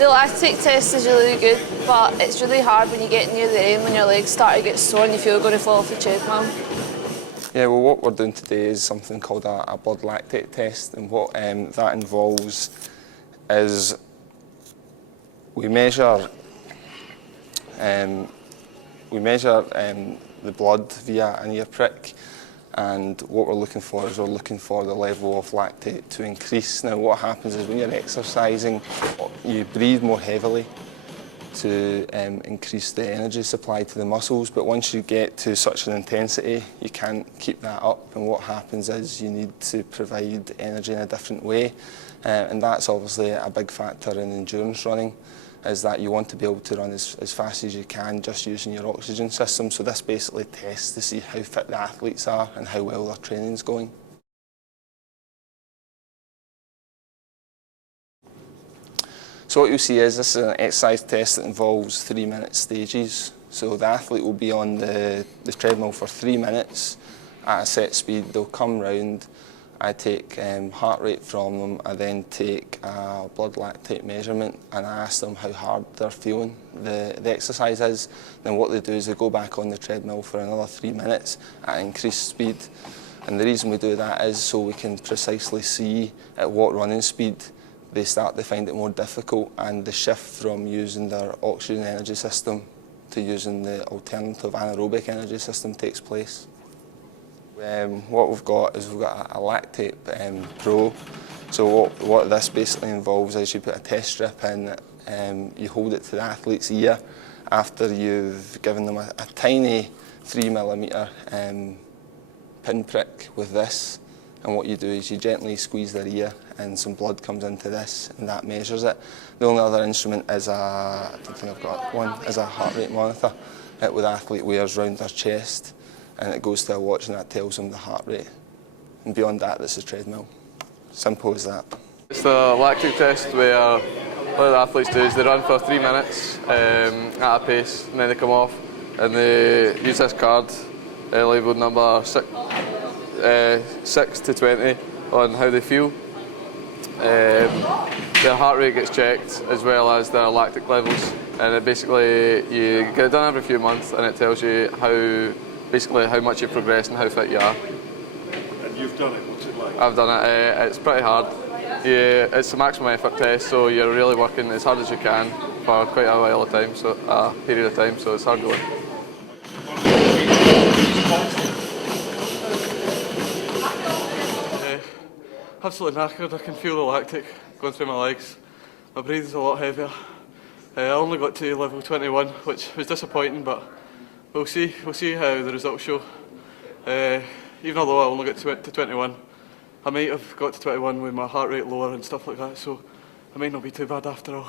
The lactate test is really good, but it's really hard when you get near the end when your legs start to get sore and you feel you're going to fall off the treadmill. Yeah, well, what we're doing today is something called a blood lactate test, and what that involves is we measure the blood via an ear prick, and what we're looking for is the level of lactate to increase. Now, what happens is when you're exercising, you breathe more heavily to increase the energy supply to the muscles, but once you get to such an intensity, you can't keep that up, and what happens is you need to provide energy in a different way, and that's obviously a big factor in endurance running, is that you want to be able to run as fast as you can just using your oxygen system. So this basically tests to see how fit the athletes are and how well their training's going. So what you'll see is this is an exercise test that involves 3-minute stages. So the athlete will be on the treadmill for 3 minutes at a set speed. They'll come round, I take heart rate from them, I then take a blood lactate measurement and I ask them how hard they're feeling the exercise is. Then what they do is they go back on the treadmill for another 3 minutes at increased speed. And the reason we do that is so we can precisely see at what running speed they start to find it more difficult, and the shift from using their oxygen energy system to using the alternative anaerobic energy system takes place. What we've got is we've got a Lactate Pro. So what this basically involves is you put a test strip in, you hold it to the athlete's ear after you've given them a tiny 3mm pinprick with this, and what you do is you gently squeeze their ear and some blood comes into this and that measures it. The only other instrument is I don't think I've got one, is a heart rate monitor that the athlete wears round their chest, and it goes to a watch and that tells them the heart rate. And beyond that, this is treadmill. Simple as that. It's the lactate test where what the athletes do is they run for 3 minutes at a pace, and then they come off and they use this card labelled number 6 to 20 on how they feel. Their heart rate gets checked as well as their lactic levels, and it basically you get it done every few months, and it tells you how much you've progressed and how fit you are. And you've done it, what's it like? I've done it, it's pretty hard. It's a maximum effort test, so you're really working as hard as you can for quite a while of time, so a period of time, so it's hard going. Absolutely knackered. I can feel the lactic going through my legs. My breathing's a lot heavier. I only got to level 21, which was disappointing, but we'll see how the results show. Even although I only got to 21, I might have got to 21 with my heart rate lower and stuff like that, so I might not be too bad after all.